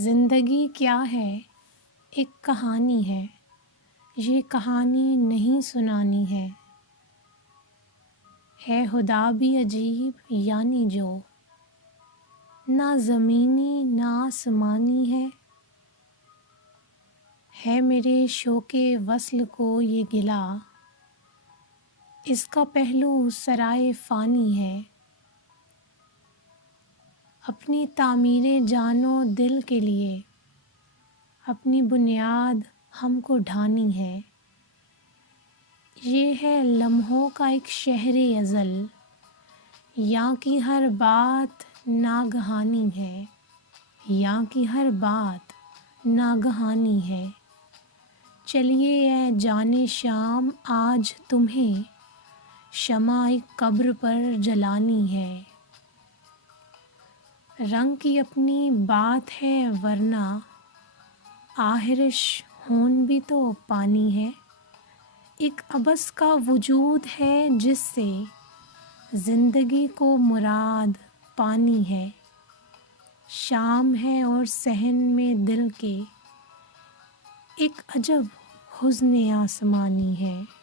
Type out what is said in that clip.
زندگی کیا ہے؟ ایک کہانی ہے، یہ کہانی نہیں سنانی ہے خدا بھی عجیب یعنی جو نہ زمینی نہ آسمانی ہے میرے شوق وصل کو یہ گلہ، اس کا پہلو سرائے فانی ہے۔ اپنی تعمیر جان و دل کے لیے اپنی بنیاد ہم کو ڈھانی ہے۔ یہ ہے لمحوں کا ایک شہر ازل، یہاں کی ہر بات ناگہانی ہے، یہاں کی ہر بات ناگہانی ہے۔ چلیے اے جان شام آج تمہیں شمع قبر پر جلانی ہے۔ رنگ کی اپنی بات ہے ورنہ آہرش خون بھی تو پانی ہے۔ ایک عبث کا وجود ہے جس سے زندگی کو مراد پانی ہے۔ شام ہے اور صحن میں دل کے ایک عجب حزن آسمانی ہے۔